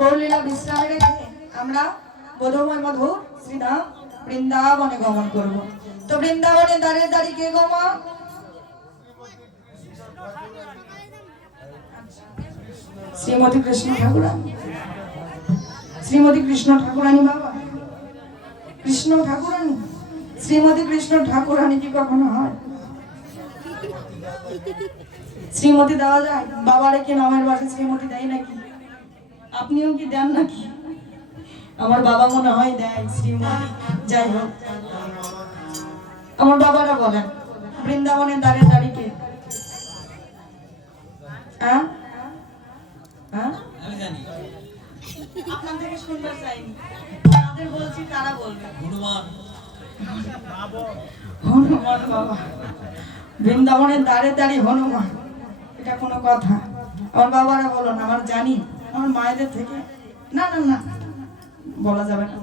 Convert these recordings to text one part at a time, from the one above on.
গৌরলীলা বিশ্রামে রেখে আমরা বোধময় মধুর শ্রীধাম বৃন্দাবনে গমন করব। তো বৃন্দাবনে দাঁড়িয়ে দাঁড়িয়ে কে গমা শ্রীমতী কৃষ্ণ ঠাকুরানী। শ্রীমতী কৃষ্ণ ঠাকুরানী বাবা। কৃষ্ণ ঠাকুরানী। শ্রীমতী কৃষ্ণ ঠাকুরানী কি কখনো হয়? শ্রীমতী দেওয়া যায় বাবারে কি নামের বাসে শ্রীমতী দেয় নাকি? আপনিও কি দেন নাকি? আমার বাবা মনে হয় দেয়, শ্রীমতী। যাই হোক। আমার বাবারা বলেন, বৃন্দাবনের দ্বারে দাঁড়িয়ে হ্যাঁ? হ্যাঁ? আপনার থেকে শুনতে বলছি, তারা বাবা। বৃন্দাবনের দাঁড়ে দাঁড়িয়ে হনুমান। এটা কোনো কথা। আমার বাবারা বলো না, আমার জানি। আমার মায়েদের থেকে না না না, বলা যাবে না।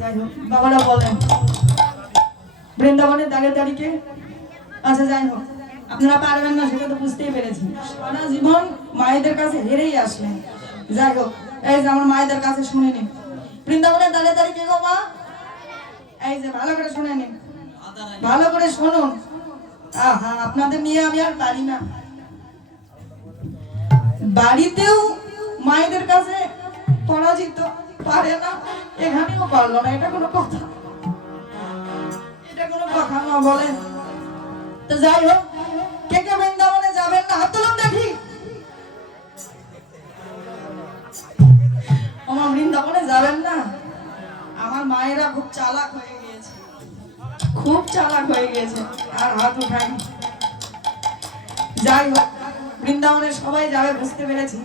যাই হোক, বাবারা বলেন। বৃন্দাবনের দাঁড়িয়ে দাঁড়িয়ে আচ্ছা যাই হোক, আপনারা পারবেন না, সেটা তো বুঝতেই পেরেছি সারা জীবন মায়েদের কাছে হেরেই আসলেন। যাই হোক, এই যে আমার মায়েদের কাছে শুনে নিন। বৃন্দাবনের দাঁড়িয়ে দাঁড়িয়ে কে গো মা? এই যে, ভালো করে শুনে নিন। ভালো করে শুনুন। আহা, আপনাদের নিয়ে আমি আর পারি না। বাড়িতেও মায়েদের কাছে পরাজিত পারে না, এখানেও পারল না, এটা কোনো কথা। এটা কোনো কথা তো যাই হোক, কে কে বৃন্দাবনে যাবেন না? হাত তুলুন দেখি। আমার বৃন্দাবনে যাবেন না? আমার মায়েরা খুব চালাক হয়ে গিয়েছে। খুব চালাক হয়ে গিয়েছে, আর হাত উঠাই যাই হোক, বৃন্দাবনে সবাই যাবে, বুঝতে পেরেছি।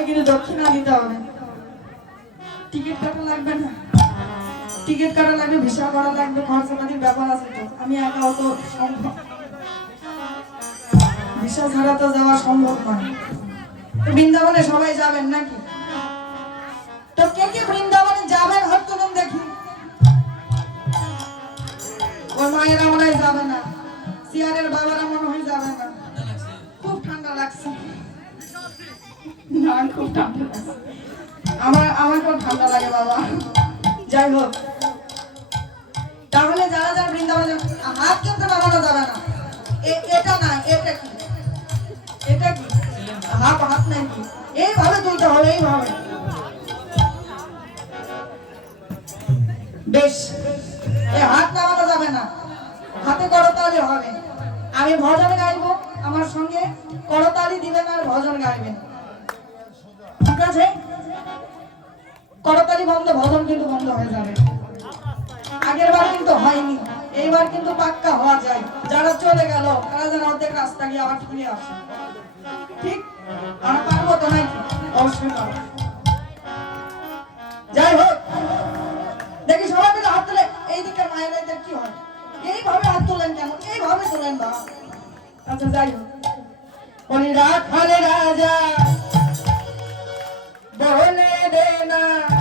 তাহলে কিন্তু দক্ষিণা দিতে হবে। টিকিট কাটা লাগবে না। টিকিট কাটা লাগবে, ভিসা করা লাগবে খরচাপাতির ব্যাপার আছে তো। আমি একা অত সম্ভব ভিসা ছাড়া তো যাওয়া সম্ভব নয়। বৃন্দাবনে সবাই যাবেন নাকি? তো কে কে বৃন্দাবনে যাবেন হাত তুলুন দেখি। ওই মায়েরা মনে হয় যাবে না। সিয়ারের বাবারা মনে হয় যাবে না। খুব ঠান্ডা লাগছে। না খুব আমার আমার খুব ঠান্ডা লাগে, বাবা। যাই হোক। তাহলে যারা যারা বৃন্দাবনে হাত কিন্তু নামানো যাবে না। এটা না, এটা কি? এটা কি? হাত হাত নাই কি? এইভাবে তুলতে হবে, এইভাবে। বেশ। এ, হাত নামানো যাবে না। হাতে করতালি হবে। আমি ভজন গাইবো আমার সঙ্গে। করতালি দিবেন আর ভজন গাইবেন। করতালি বন্ধ, ভজন কিন্তু বন্ধ হয়ে যাবে। আগের বার কিন্তু হয়নি, এইবার কিন্তু পাক্কা হওয়া যায়। যারা চলে গেল, তারা যেন অর্ধেক রাস্তা গিয়ে আবার ফিরে আসে। ঠিক? আমরা পারব তো নাকি অবশ্যই পারব যাই হোক, দেখি সবাই মিলে হাত তুলে এই দিকের মায়ের এদের কি হয়? এইভাবে হাত তোলেন কেন? এইভাবে তোলেন বাবা আচ্ছা যাই হোক। রাখালে রাজা বলে দে